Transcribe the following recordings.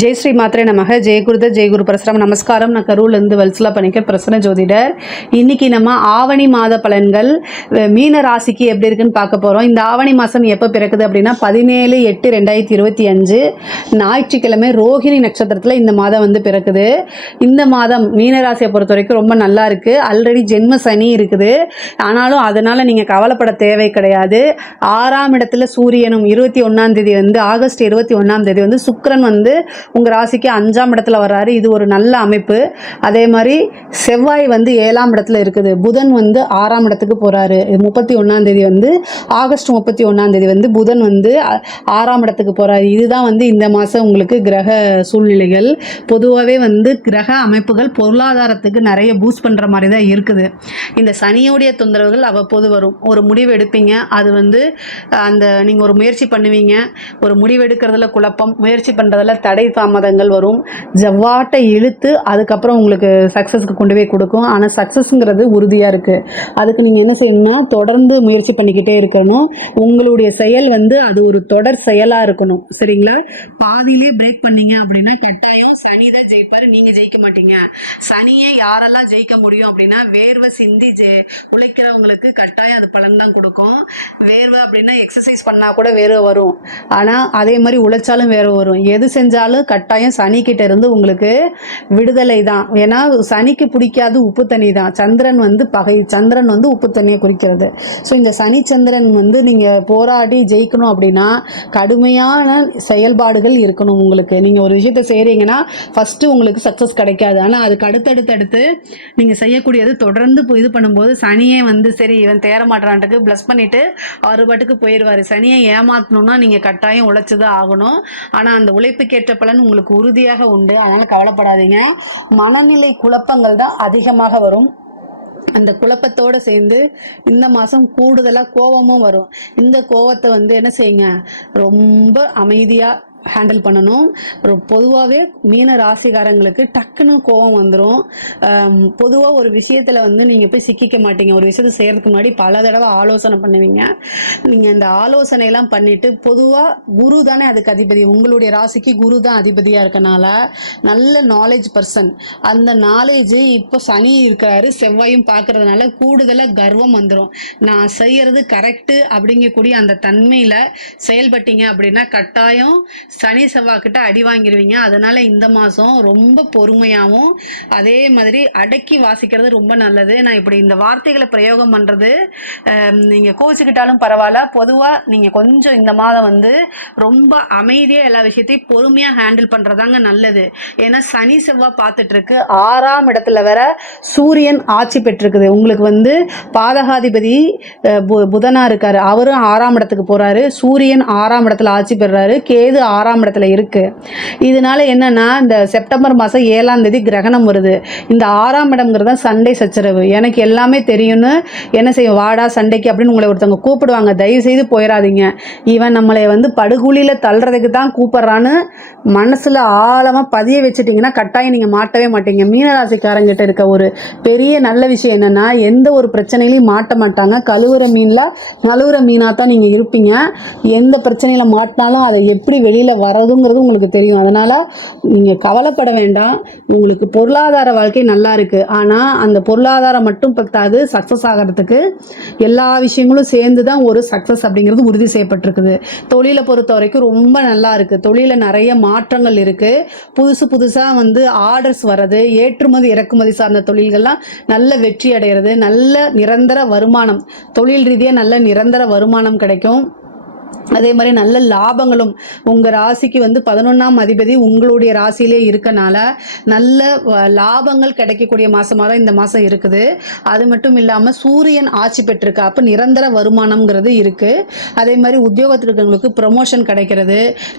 ஜெய் ஸ்ரீ மாத்திரை நமக ஜெய குருத ஜெய குரு பரசுரம் நமஸ்காரம் நான் கரூர்லேருந்து வல்சலா பண்ணிக்க பிரசன ஜோதிடர் இன்னைக்கு நம்ம ஆவணி மாத பலன்கள் மீன ராசிக்கு எப்படி இருக்குன்னு பார்க்க போகிறோம் இந்த ஆவணி மாதம் எப்போ பிறக்குது அப்படின்னா பதினேழு எட்டு ரெண்டாயிரத்தி இருபத்தி அஞ்சு ஞாயிற்றுக்கிழமை ரோஹிணி நட்சத்திரத்தில் இந்த மாதம் வந்து பிறக்குது இந்த மாதம் மீன ராசியை பொறுத்த வரைக்கும் ரொம்ப நல்லா இருக்குது ஆல்ரெடி ஜென்ம சனி இருக்குது ஆனாலும் அதனால் நீங்கள் கவலைப்பட தேவை கிடையாது ஆறாம் இடத்துல சூரியனும் இருபத்தி ஒன்றாம் தேதி வந்து ஆகஸ்ட் இருபத்தி ஒன்றாம் தேதி வந்து சுக்கரன் வந்து உங்கள் ராசிக்கு அஞ்சாம் இடத்துல வர்றாரு இது ஒரு நல்ல அமைப்பு அதே மாதிரி செவ்வாய் வந்து ஏழாம் இடத்துல இருக்குது புதன் வந்து ஆறாம் இடத்துக்கு போகிறாரு முப்பத்தி ஒன்றாந்தேதி வந்து ஆகஸ்ட் முப்பத்தி ஒன்றாந்தேதி வந்து புதன் வந்து ஆறாம் இடத்துக்கு போகிறாரு இதுதான் வந்து இந்த மாதம் உங்களுக்கு கிரக சூழ்நிலைகள் பொதுவாகவே வந்து கிரக அமைப்புகள் பொருளாதாரத்துக்கு நிறைய பூஸ்ட் பண்ணுற மாதிரி தான் இருக்குது இந்த சனியோடைய தொந்தரவுகள் அவ்வப்போது வரும் ஒரு முடிவு எடுப்பீங்க அது வந்து அந்த நீங்கள் ஒரு முயற்சி பண்ணுவீங்க ஒரு முடிவு எடுக்கிறதுல குழப்பம் முயற்சி பண்ணுறதுல தடை தாமதங்கள் வரும் ஜவ்வாட்டை இழுத்து அதுக்கப்புறம் உங்களுக்கு சக்ஸஸ்க்கு கொண்டு போய் கொடுக்கும் ஆனால் சக்ஸஸ்ங்கிறது உறுதியாக இருக்குது அதுக்கு நீங்கள் என்ன செய்யணும்னா தொடர்ந்து முயற்சி பண்ணிக்கிட்டே இருக்கணும் உங்களுடைய செயல் வந்து அது ஒரு தொடர் செயலாக இருக்கணும் சரிங்களா பாதியிலே பிரேக் பண்ணீங்க அப்படின்னா கட்டாயம் சனி தான் ஜெயிப்பார் நீங்கள் ஜெயிக்க மாட்டீங்க சனியை யாரெல்லாம் ஜெயிக்க முடியும் அப்படின்னா வேர்வை சிந்தி ஜெ உழைக்கிறவங்களுக்கு கட்டாயம் அது பலன் தான் கொடுக்கும் வேர்வை அப்படின்னா எக்ஸசைஸ் பண்ணால் கூட வேர்வை வரும் ஆனால் அதே மாதிரி உழைச்சாலும் வேர்வை வரும் எது செஞ்சாலும் கட்டாயம் சனிக்கிட்ட இருந்து உங்களுக்கு விடுதலை தான் ஏன்னா சனிக்கு பிடிக்காது உப்பு தண்ணி தான் சந்திரன் வந்து பகை சந்திரன் வந்து உப்பு தண்ணியை குறிக்கிறது ஸோ இந்த சனி சந்திரன் வந்து நீங்கள் போராடி ஜெயிக்கணும் அப்படின்னா கடுமையான செயல்பாடுகள் இருக்கணும் உங்களுக்கு நீங்கள் ஒரு விஷயத்த செய்கிறீங்கன்னா ஃபஸ்ட்டு உங்களுக்கு சக்ஸஸ் கிடைக்காது ஆனால் அதுக்கு அடுத்தடுத்தடுத்து நீங்கள் செய்யக்கூடியது தொடர்ந்து இது பண்ணும்போது சனியே வந்து சரி இவன் தேர ப்ளஸ் பண்ணிவிட்டு அவர் பாட்டுக்கு போயிடுவார் சனியை ஏமாற்றணும்னா நீங்கள் கட்டாயம் உழைச்சி தான் ஆகணும் ஆனால் அந்த உழைப்புக்கேற்ற பலன் உங்களுக்கு உறுதியாக உண்டு அதனால் கவலைப்படாதீங்க மனநிலை குழப்பங்கள் தான் அதிகமாக வரும் அந்த குழப்பத்தோடு சேர்ந்து இந்த மாதம் கூடுதலாக கோபமும் வரும் இந்த கோவத்தை வந்து என்ன செய்யுங்க ரொம்ப அமைதியாக ஹேண்டில் பண்ணணும் ஒரு பொதுவாகவே மீன ராசிகாரங்களுக்கு டக்குன்னு கோபம் வந்துடும் பொதுவாக ஒரு விஷயத்தில் வந்து நீங்கள் போய் சிக்கிக்க மாட்டீங்க ஒரு விஷயத்தை செய்கிறதுக்கு முன்னாடி பல தடவை ஆலோசனை பண்ணுவீங்க நீங்கள் இந்த ஆலோசனையெல்லாம் பண்ணிவிட்டு பொதுவாக குரு தானே அதுக்கு அதிபதி உங்களுடைய ராசிக்கு குரு தான் அதிபதியாக இருக்கனால நல்ல நாலேஜ் பர்சன் அந்த நாலேஜு இப்போ சனி இருக்கிறாரு செவ்வாயும் பார்க்கறதுனால கூடுதலாக கர்வம் வந்துடும் நான் செய்கிறது கரெக்டு அப்படிங்கக்கூடிய அந்த தன்மையில் செயல்பட்டீங்க அப்படின்னா கட்டாயம் சனி செவ்வாக்கிட்ட அடி வாங்கிடுவீங்க அதனால் இந்த மாதம் ரொம்ப பொறுமையாகவும் அதே மாதிரி அடக்கி வாசிக்கிறது ரொம்ப நல்லது நான் இப்படி இந்த வார்த்தைகளை பிரயோகம் பண்ணுறது நீங்கள் கோச்சிக்கிட்டாலும் பரவாயில்ல பொதுவாக நீங்கள் கொஞ்சம் இந்த மாதம் வந்து ரொம்ப அமைதியாக எல்லா விஷயத்தையும் பொறுமையாக ஹேண்டில் பண்ணுறதாங்க நல்லது ஏன்னா சனி செவ்வாய் பார்த்துட்ருக்கு ஆறாம் இடத்துல வர சூரியன் ஆட்சி பெற்றிருக்குது உங்களுக்கு வந்து பாதகாதிபதி புதனாக இருக்கார் அவரும் ஆறாம் இடத்துக்கு போகிறாரு சூரியன் ஆறாம் இடத்துல ஆட்சி பெறாரு கேது ஆறாம் இடத்துல இருக்குது இதனால என்னென்னா இந்த செப்டம்பர் மாதம் ஏழாம் தேதி கிரகணம் வருது இந்த ஆறாம் இடம்ங்கிறது தான் சண்டை சச்சரவு எனக்கு எல்லாமே தெரியும்னு என்ன செய்யும் வாடா சண்டைக்கு அப்படின்னு உங்களை ஒருத்தவங்க கூப்பிடுவாங்க தயவு செய்து போயிடாதீங்க இவன் நம்மளை வந்து படுகுழியில் தள்ளுறதுக்கு தான் கூப்பிட்றான்னு மனசில் ஆழமாக பதிய வச்சுட்டிங்கன்னா கட்டாயம் நீங்கள் மாட்டவே மாட்டீங்க மீனராசிக்காரங்கிட்ட இருக்க ஒரு பெரிய நல்ல விஷயம் என்னென்னா எந்த ஒரு பிரச்சனையிலையும் மாட்ட மாட்டாங்க கழுவுற மீன்ல நழுவுற மீனாக தான் நீங்கள் இருப்பீங்க எந்த பிரச்சனையில் மாட்டினாலும் அதை எப்படி வெளியில் வழியில் வர்றதுங்கிறது உங்களுக்கு தெரியும் அதனால் நீங்கள் கவலைப்பட வேண்டாம் உங்களுக்கு பொருளாதார வாழ்க்கை நல்லா இருக்குது ஆனால் அந்த பொருளாதாரம் மட்டும் பத்தாது சக்ஸஸ் ஆகிறதுக்கு எல்லா விஷயங்களும் சேர்ந்து தான் ஒரு சக்ஸஸ் அப்படிங்கிறது உறுதி செய்யப்பட்டிருக்குது தொழிலை பொறுத்த வரைக்கும் ரொம்ப நல்லா இருக்குது தொழிலில் நிறைய மாற்றங்கள் இருக்குது புதுசு புதுசாக வந்து ஆர்டர்ஸ் வர்றது ஏற்றுமதி இறக்குமதி சார்ந்த தொழில்கள்லாம் நல்ல வெற்றி அடைகிறது நல்ல நிரந்தர வருமானம் தொழில் ரீதியாக நல்ல நிரந்தர வருமானம் கிடைக்கும் அதே மாதிரி நல்ல லாபங்களும் உங்கள் ராசிக்கு வந்து பதினொன்றாம் அதிபதி உங்களுடைய ராசியிலே இருக்கனால நல்ல லாபங்கள் கிடைக்கக்கூடிய மாதமாக தான் இந்த மாதம் இருக்குது அது மட்டும் இல்லாமல் சூரியன் ஆட்சி பெற்றிருக்கா அப்போ நிரந்தர வருமானம்ங்கிறது இருக்குது அதே மாதிரி உத்தியோகத்தில் இருக்கிறவங்களுக்கு கிடைக்கிறது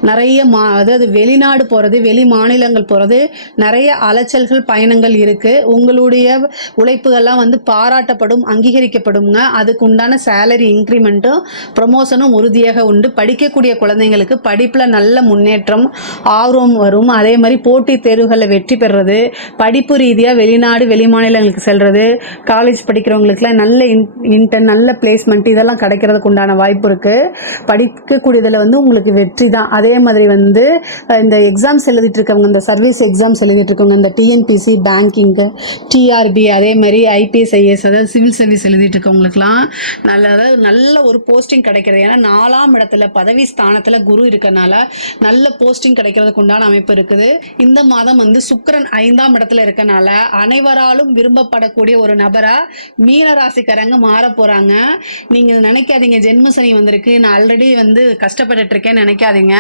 நிறைய மா அதாவது வெளிநாடு போகிறது வெளி மாநிலங்கள் போகிறது நிறைய அலைச்சல்கள் பயணங்கள் இருக்குது உங்களுடைய உழைப்புகள்லாம் வந்து பாராட்டப்படும் அங்கீகரிக்கப்படும் அதுக்கு உண்டான சேலரி இன்க்ரிமெண்ட்டும் ப்ரமோஷனும் உறுதியாக உண்டு படிக்கக்கூடிய குழந்தைங்களுக்கு படிப்பில் நல்ல முன்னேற்றம் ஆர்வம் வரும் அதே மாதிரி போட்டித் தேர்வுகளில் வெற்றி பெறுறது படிப்பு ரீதியாக வெளிநாடு வெளி மாநிலங்களுக்கு செல்வது காலேஜ் படிக்கிறவங்களுக்குலாம் நல்ல இன் இன்டர்ன் நல்ல பிளேஸ்மெண்ட் இதெல்லாம் கிடைக்கிறதுக்கு உண்டான வாய்ப்பு இருக்குது படிக்கக்கூடியதில் வந்து உங்களுக்கு வெற்றி தான் அதே மாதிரி வந்து இந்த எக்ஸாம்ஸ் எழுதிட்டு இருக்கவங்க இந்த சர்வீஸ் எக்ஸாம்ஸ் எழுதிட்டு இருக்கவங்க இந்த டிஎன்பிசி பேங்கிங்கு டிஆர்பி அதே மாதிரி ஐபிஎஸ் ஐஎஸ் அதாவது சிவில் சர்வீஸ் எழுதிட்டு இருக்கவங்களுக்குலாம் நல்ல அதாவது நல்ல ஒரு போஸ்டிங் கிடைக்கிறது ஏன்னா நாலாம் பத்தாம் இடத்துல பதவி ஸ்தானத்தில் குரு இருக்கனால நல்ல போஸ்டிங் கிடைக்கிறதுக்கு உண்டான அமைப்பு இருக்குது இந்த மாதம் வந்து சுக்கரன் ஐந்தாம் இடத்துல இருக்கனால அனைவராலும் விரும்பப்படக்கூடிய ஒரு நபரா மீனராசிக்காரங்க மாற போறாங்க நீங்க நினைக்காதீங்க ஜென்மசனி வந்திருக்கு நான் ஆல்ரெடி வந்து கஷ்டப்பட்டுட்டு இருக்கேன்னு நினைக்காதீங்க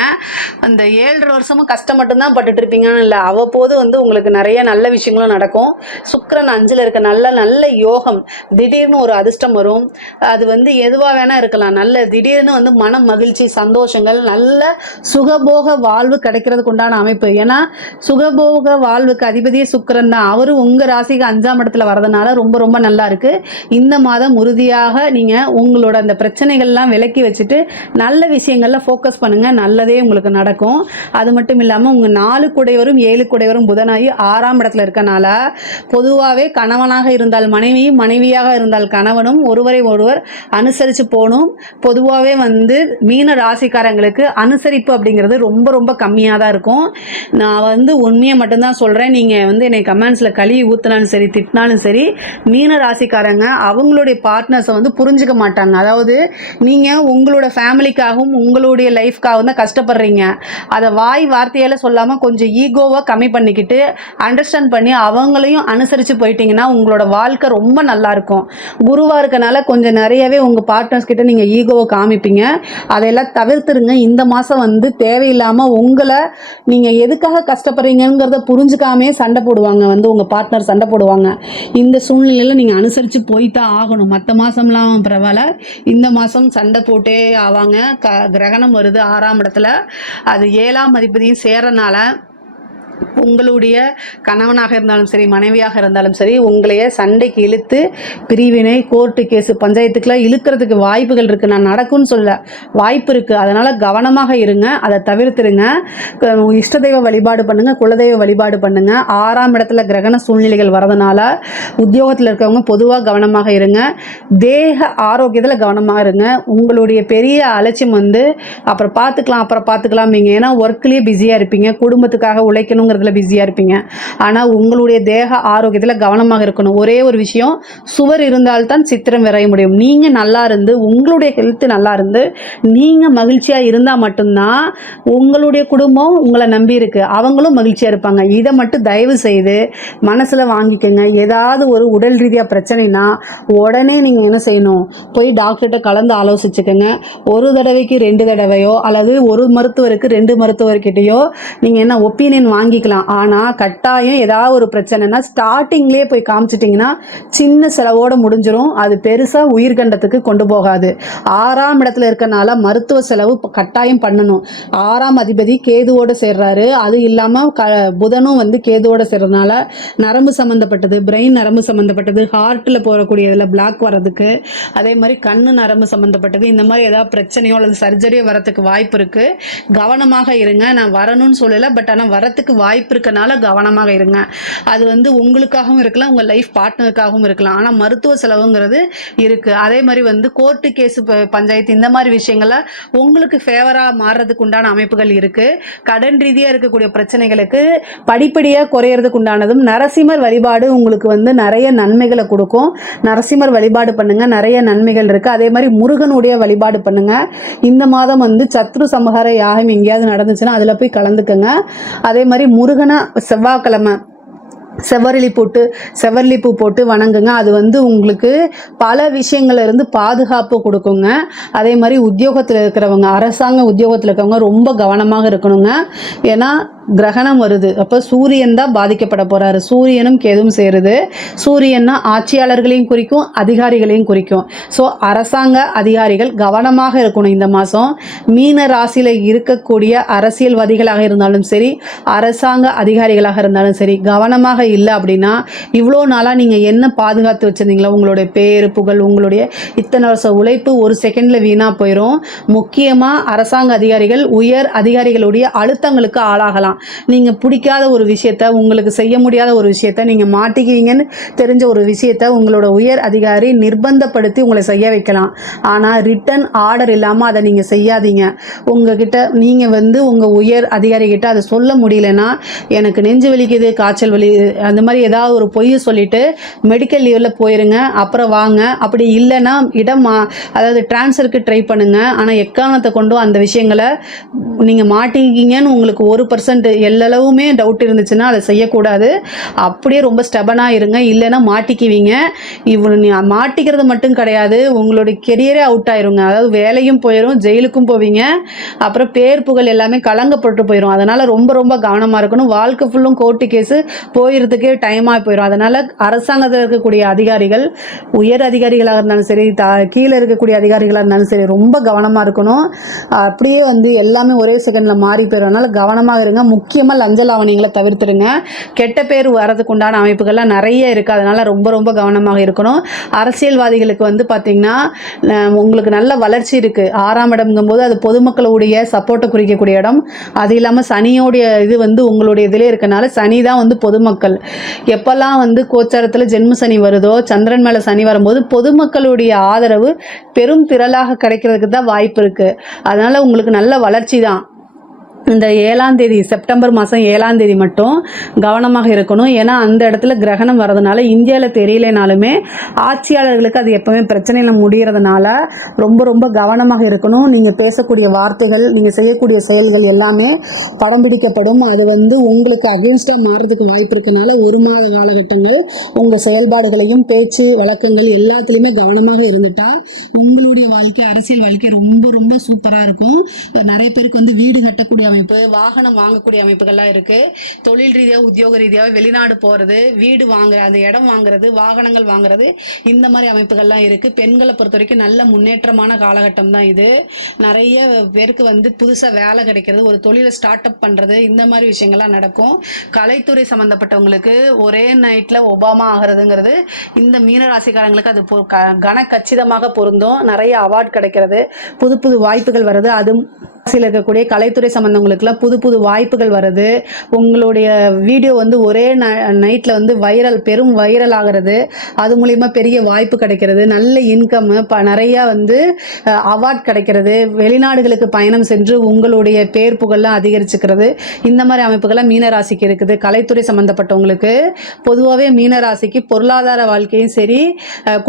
அந்த ஏழரை வருஷமும் கஷ்டம் மட்டும்தான் பட்டுட்டு இருப்பீங்கன்னு இல்லை அவ்வப்போது வந்து உங்களுக்கு நிறைய நல்ல விஷயங்களும் நடக்கும் சுக்கரன் அஞ்சில் இருக்க நல்ல நல்ல யோகம் திடீர்னு ஒரு அதிர்ஷ்டம் வரும் அது வந்து எதுவாக வேணா இருக்கலாம் நல்ல திடீர்னு வந்து மன ஆனந்த் மகிழ்ச்சி சந்தோஷங்கள் நல்ல சுகபோக வாழ்வு கிடைக்கிறதுக்கு உண்டான அமைப்பு ஏன்னா சுகபோக வாழ்வுக்கு அதிபதியே சுக்கரன் தான் அவரு உங்கள் ராசிக்கு அஞ்சாம் இடத்துல வரதுனால ரொம்ப ரொம்ப நல்லா இருக்கு இந்த மாதம் உறுதியாக நீங்கள் உங்களோட அந்த பிரச்சனைகள்லாம் விலக்கி வச்சுட்டு நல்ல விஷயங்களில் ஃபோக்கஸ் பண்ணுங்கள் நல்லதே உங்களுக்கு நடக்கும் அது மட்டும் இல்லாமல் உங்கள் நாலு குடையவரும் ஏழு குடையவரும் புதனாகி ஆறாம் இடத்துல இருக்கனால பொதுவாகவே கணவனாக இருந்தால் மனைவி மனைவியாக இருந்தால் கணவனும் ஒருவரை ஒருவர் அனுசரித்து போகணும் பொதுவாகவே வந்து மீன ராசிக்காரங்களுக்கு அனுசரிப்பு அப்படிங்கிறது ரொம்ப ரொம்ப கம்மியாக தான் இருக்கும் நான் வந்து உண்மையை மட்டும்தான் சொல்கிறேன் நீங்கள் வந்து என்னை கமெண்ட்ஸில் கழுவி ஊற்றினாலும் சரி திட்டினாலும் சரி மீன ராசிக்காரங்க அவங்களுடைய பார்ட்னர்ஸை வந்து புரிஞ்சுக்க மாட்டாங்க அதாவது நீங்கள் உங்களோட ஃபேமிலிக்காகவும் உங்களுடைய லைஃப்காகவும் தான் கஷ்டப்படுறீங்க அதை வாய் வார்த்தையால் சொல்லாமல் கொஞ்சம் ஈகோவாக கம்மி பண்ணிக்கிட்டு அண்டர்ஸ்டாண்ட் பண்ணி அவங்களையும் அனுசரித்து போயிட்டீங்கன்னா உங்களோட வாழ்க்கை ரொம்ப நல்லாயிருக்கும் குருவாக இருக்கனால கொஞ்சம் நிறையவே உங்கள் பார்ட்னர்ஸ் கிட்ட நீங்கள் ஈகோவை காமிப்பீங்க அதையெல்லாம் தவிர்த்துருங்க இந்த மாதம் வந்து தேவையில்லாமல் உங்களை நீங்கள் எதுக்காக கஷ்டப்படுறீங்கிறத புரிஞ்சுக்காமே சண்டை போடுவாங்க வந்து உங்கள் பார்ட்னர் சண்டை போடுவாங்க இந்த சூழ்நிலையில் நீங்கள் அனுசரித்து போய்தான் ஆகணும் மற்ற மாதம்லாம் பரவாயில்ல இந்த மாதம் சண்டை போட்டே ஆவாங்க க கிரகணம் வருது ஆறாம் இடத்துல அது ஏழாம் அதிபதியும் சேரனால உங்களுடைய கணவனாக இருந்தாலும் சரி மனைவியாக இருந்தாலும் சரி உங்களைய சண்டைக்கு இழுத்து பிரிவினை கோர்ட்டு கேஸு பஞ்சாயத்துக்கெலாம் இழுக்கிறதுக்கு வாய்ப்புகள் இருக்குது நான் நடக்கும்னு சொல்ல வாய்ப்பு இருக்குது அதனால் கவனமாக இருங்க அதை தவிர்த்துருங்க இஷ்டதெய்வ வழிபாடு பண்ணுங்கள் குலதெய்வ வழிபாடு பண்ணுங்கள் ஆறாம் இடத்துல கிரகண சூழ்நிலைகள் வரதுனால உத்தியோகத்தில் இருக்கிறவங்க பொதுவாக கவனமாக இருங்க தேக ஆரோக்கியத்தில் கவனமாக இருங்க உங்களுடைய பெரிய அலட்சியம் வந்து அப்புறம் பார்த்துக்கலாம் அப்புறம் பார்த்துக்கலாம் நீங்கள் ஏன்னா ஒர்க்லேயே பிஸியாக இருப்பீங்க குடும்பத்துக்காக உழைக்கணும் தூங்குறதுல பிஸியாக இருப்பீங்க ஆனால் உங்களுடைய தேக ஆரோக்கியத்தில் கவனமாக இருக்கணும் ஒரே ஒரு விஷயம் சுவர் இருந்தால்தான் சித்திரம் விரைய முடியும் நீங்கள் நல்லா இருந்து உங்களுடைய ஹெல்த்து நல்லா இருந்து நீங்கள் மகிழ்ச்சியாக இருந்தால் மட்டும்தான் உங்களுடைய குடும்பம் உங்களை நம்பி இருக்கு அவங்களும் மகிழ்ச்சியாக இருப்பாங்க இதை மட்டும் தயவு செய்து மனசில் வாங்கிக்கோங்க ஏதாவது ஒரு உடல் ரீதியாக பிரச்சனைனா உடனே நீங்கள் என்ன செய்யணும் போய் டாக்டர்கிட்ட கலந்து ஆலோசிச்சுக்கோங்க ஒரு தடவைக்கு ரெண்டு தடவையோ அல்லது ஒரு மருத்துவருக்கு ரெண்டு மருத்துவர்கிட்டயோ நீங்கள் என்ன ஒப்பீனியன் வாங்கி வாங்கிக்கலாம் ஆனால் கட்டாயம் ஏதாவது ஒரு பிரச்சனைனா ஸ்டார்டிங்லேயே போய் காமிச்சிட்டிங்கன்னா சின்ன செலவோடு முடிஞ்சிடும் அது பெருசாக உயிர்கண்டத்துக்கு கொண்டு போகாது ஆறாம் இடத்துல இருக்கனால மருத்துவ செலவு கட்டாயம் பண்ணணும் ஆறாம் அதிபதி கேதுவோடு சேர்றாரு அது இல்லாமல் க புதனும் வந்து கேதுவோட சேர்றதுனால நரம்பு சம்மந்தப்பட்டது பிரெயின் நரம்பு சம்மந்தப்பட்டது ஹார்ட்டில் போகக்கூடிய இதில் பிளாக் வர்றதுக்கு அதே மாதிரி கண்ணு நரம்பு சம்மந்தப்பட்டது இந்த மாதிரி ஏதாவது பிரச்சனையோ அல்லது சர்ஜரியோ வரத்துக்கு வாய்ப்பு இருக்குது கவனமாக இருங்க நான் வரணும்னு சொல்லலை பட் ஆனால் வரத்துக்கு வாய்ப்பு வாய்ப்பு இருக்கனால கவனமாக இருங்க அது வந்து உங்களுக்காகவும் இருக்கலாம் உங்கள் லைஃப் பார்ட்னருக்காகவும் இருக்கலாம் ஆனால் மருத்துவ செலவுங்கிறது இருக்குது அதே மாதிரி வந்து கோர்ட்டு கேஸு பஞ்சாயத்து இந்த மாதிரி விஷயங்களை உங்களுக்கு ஃபேவராக மாறுறதுக்கு உண்டான அமைப்புகள் இருக்குது கடன் ரீதியாக இருக்கக்கூடிய பிரச்சனைகளுக்கு படிப்படியாக குறையிறதுக்கு உண்டானதும் நரசிம்மர் வழிபாடு உங்களுக்கு வந்து நிறைய நன்மைகளை கொடுக்கும் நரசிம்மர் வழிபாடு பண்ணுங்க நிறைய நன்மைகள் இருக்குது அதே மாதிரி முருகனுடைய வழிபாடு பண்ணுங்கள் இந்த மாதம் வந்து சத்ரு சமஹார யாகம் எங்கேயாவது நடந்துச்சுன்னா அதில் போய் கலந்துக்கங்க அதே மாதிரி முருகனா செவ்வாய்க்கிழமை செவ்வரளி போட்டு செவ்வரளி பூ போட்டு வணங்குங்க அது வந்து உங்களுக்கு பல விஷயங்கள்லேருந்து பாதுகாப்பு கொடுக்குங்க அதே மாதிரி உத்தியோகத்தில் இருக்கிறவங்க அரசாங்க உத்தியோகத்தில் இருக்கிறவங்க ரொம்ப கவனமாக இருக்கணுங்க ஏன்னா கிரகணம் வருது அப்போ சூரியன் தான் பாதிக்கப்பட போகிறாரு சூரியனும் கேதும் சேருது சூரியன்னா ஆட்சியாளர்களையும் குறிக்கும் அதிகாரிகளையும் குறிக்கும் ஸோ அரசாங்க அதிகாரிகள் கவனமாக இருக்கணும் இந்த மாதம் மீன ராசியில் இருக்கக்கூடிய அரசியல்வாதிகளாக இருந்தாலும் சரி அரசாங்க அதிகாரிகளாக இருந்தாலும் சரி கவனமாக இல்லை அப்படின்னா இவ்வளோ நாளாக நீங்கள் என்ன பாதுகாத்து வச்சுருந்தீங்களோ உங்களுடைய பேர் புகழ் உங்களுடைய இத்தனை வருஷம் உழைப்பு ஒரு செகண்டில் வீணாக போயிடும் முக்கியமாக அரசாங்க அதிகாரிகள் உயர் அதிகாரிகளுடைய அழுத்தங்களுக்கு ஆளாகலாம் நீங்கள் பிடிக்காத ஒரு விஷயத்த உங்களுக்கு செய்ய முடியாத ஒரு விஷயத்த நீங்கள் மாட்டிக்குவீங்கன்னு தெரிஞ்ச ஒரு விஷயத்த உங்களோட உயர் அதிகாரி நிர்பந்தப்படுத்தி உங்களை செய்ய வைக்கலாம் ஆனால் ரிட்டன் ஆர்டர் இல்லாமல் அதை நீங்கள் செய்யாதீங்க உங்ககிட்ட நீங்கள் வந்து உங்கள் உயர் அதிகாரிகிட்ட அதை சொல்ல முடியலன்னா எனக்கு நெஞ்சு வலிக்குது காய்ச்சல் வலி அந்த மாதிரி ஏதாவது ஒரு பொய்யை சொல்லிவிட்டு மெடிக்கல் லீவில் போயிருங்க அப்புறம் வாங்க அப்படி இல்லைன்னா இடம் மா அதாவது டிரான்ஸ்ஃபருக்கு ட்ரை பண்ணுங்கள் ஆனால் எக்காரணத்தை கொண்டும் அந்த விஷயங்களை நீங்கள் மாட்டிக்கிங்கன்னு உங்களுக்கு ஒரு பர்சன்ட் எல்லளவுமே டவுட் இருந்துச்சுன்னா அதை செய்யக்கூடாது அப்படியே ரொம்ப ஸ்டெபனாக இருங்க இல்லைன்னா மாட்டிக்குவீங்க இவ்வளோ மாட்டிக்கிறது மட்டும் கிடையாது உங்களுடைய கெரியரே அவுட் ஆயிருங்க அதாவது வேலையும் போயிடும் ஜெயிலுக்கும் போவீங்க அப்புறம் பேர் புகழ் எல்லாமே கலங்கப்பட்டு போயிடும் அதனால் ரொம்ப ரொம்ப கவனமாக இருக்கணும் வாழ்க்கை ஃபுல்லும் கோர்ட்டு கேஸு போய் டைம் ஆகி போயிடும் அதனால் அரசாங்கத்தில் இருக்கக்கூடிய அதிகாரிகள் உயர் அதிகாரிகளாக இருந்தாலும் சரி த கீழே இருக்கக்கூடிய அதிகாரிகளாக இருந்தாலும் சரி ரொம்ப கவனமாக இருக்கணும் அப்படியே வந்து எல்லாமே ஒரே செகண்டில் மாறி போயிடும் அதனால் கவனமாக இருங்க முக்கியமாக லஞ்ச லாவணியங்களை தவிர்த்துருங்க கெட்ட பேர் வரதுக்கு உண்டான அமைப்புகள்லாம் நிறைய இருக்குது அதனால் ரொம்ப ரொம்ப கவனமாக இருக்கணும் அரசியல்வாதிகளுக்கு வந்து பார்த்திங்கன்னா உங்களுக்கு நல்ல வளர்ச்சி இருக்குது ஆறாம் போது அது பொதுமக்களுடைய சப்போர்ட்டை குறிக்கக்கூடிய இடம் அது இல்லாமல் சனியோடைய இது வந்து உங்களுடைய இதிலே இருக்கனால சனி தான் வந்து பொதுமக்கள் பொதுமக்கள் எப்போல்லாம் வந்து கோச்சாரத்தில் ஜென்ம சனி வருதோ சந்திரன் மேலே சனி வரும்போது பொதுமக்களுடைய ஆதரவு பெரும் திரளாக கிடைக்கிறதுக்கு தான் வாய்ப்பு இருக்குது அதனால் உங்களுக்கு நல்ல வளர்ச்சி தான் இந்த ஏழாம் தேதி செப்டம்பர் மாதம் ஏழாம் தேதி மட்டும் கவனமாக இருக்கணும் ஏன்னா அந்த இடத்துல கிரகணம் வரதுனால இந்தியாவில் தெரியலனாலுமே ஆட்சியாளர்களுக்கு அது எப்போவுமே பிரச்சனையில் முடிகிறதுனால ரொம்ப ரொம்ப கவனமாக இருக்கணும் நீங்கள் பேசக்கூடிய வார்த்தைகள் நீங்கள் செய்யக்கூடிய செயல்கள் எல்லாமே படம் பிடிக்கப்படும் அது வந்து உங்களுக்கு அகேன்ஸ்டாக மாறுறதுக்கு வாய்ப்பு இருக்கனால ஒரு மாத காலகட்டங்கள் உங்கள் செயல்பாடுகளையும் பேச்சு வழக்கங்கள் எல்லாத்துலேயுமே கவனமாக இருந்துட்டா உங்களுடைய வாழ்க்கை அரசியல் வாழ்க்கை ரொம்ப ரொம்ப சூப்பராக இருக்கும் நிறைய பேருக்கு வந்து வீடு கட்டக்கூடிய அமைப்பு வாகனம் வாங்கக்கூடிய அமைப்புகள்லாம் இருக்கு தொழில் ரீதியாக உத்தியோக ரீதியாக வெளிநாடு போறது வீடு வாங்குற அந்த இடம் வாங்குறது வாகனங்கள் வாங்குறது இந்த மாதிரி அமைப்புகள்லாம் இருக்கு பெண்களை பொறுத்த வரைக்கும் நல்ல முன்னேற்றமான காலகட்டம் தான் இது நிறைய பேருக்கு வந்து புதுசாக வேலை கிடைக்கிறது ஒரு தொழிலை ஸ்டார்ட் அப் பண்றது இந்த மாதிரி விஷயங்கள்லாம் நடக்கும் கலைத்துறை சம்மந்தப்பட்டவங்களுக்கு ஒரே நைட்ல ஒபாமா ஆகிறதுங்கிறது இந்த மீனராசிக்காரங்களுக்கு அது கன கச்சிதமாக பொருந்தும் நிறைய அவார்ட் கிடைக்கிறது புது புது வாய்ப்புகள் வருது அது இருக்கக்கூடிய கலைத்துறை சம்பந்தம் பண்ணவங்களுக்குலாம் புது புது வாய்ப்புகள் வருது உங்களுடைய வீடியோ வந்து ஒரே நைட்டில் வந்து வைரல் பெரும் வைரல் ஆகிறது அது மூலிமா பெரிய வாய்ப்பு கிடைக்கிறது நல்ல இன்கம் ப நிறையா வந்து அவார்ட் கிடைக்கிறது வெளிநாடுகளுக்கு பயணம் சென்று உங்களுடைய பேர் புகழ்லாம் அதிகரிச்சுக்கிறது இந்த மாதிரி அமைப்புகள்லாம் மீனராசிக்கு இருக்குது கலைத்துறை சம்மந்தப்பட்டவங்களுக்கு பொதுவாகவே மீனராசிக்கு பொருளாதார வாழ்க்கையும் சரி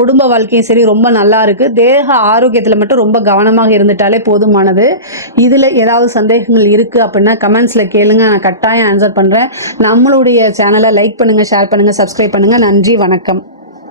குடும்ப வாழ்க்கையும் சரி ரொம்ப நல்லா இருக்குது தேக ஆரோக்கியத்தில் மட்டும் ரொம்ப கவனமாக இருந்துட்டாலே போதுமானது இதில் ஏதாவது சந்தேகங்கள் இரு இருக்கு அப்படின்னா கமெண்ட்ஸ்ல கேளுங்க நான் கட்டாயம் ஆன்சர் பண்றேன் நம்மளுடைய சேனலை லைக் பண்ணுங்க ஷேர் பண்ணுங்க சப்ஸ்கிரைப் பண்ணுங்க நன்றி வணக்கம்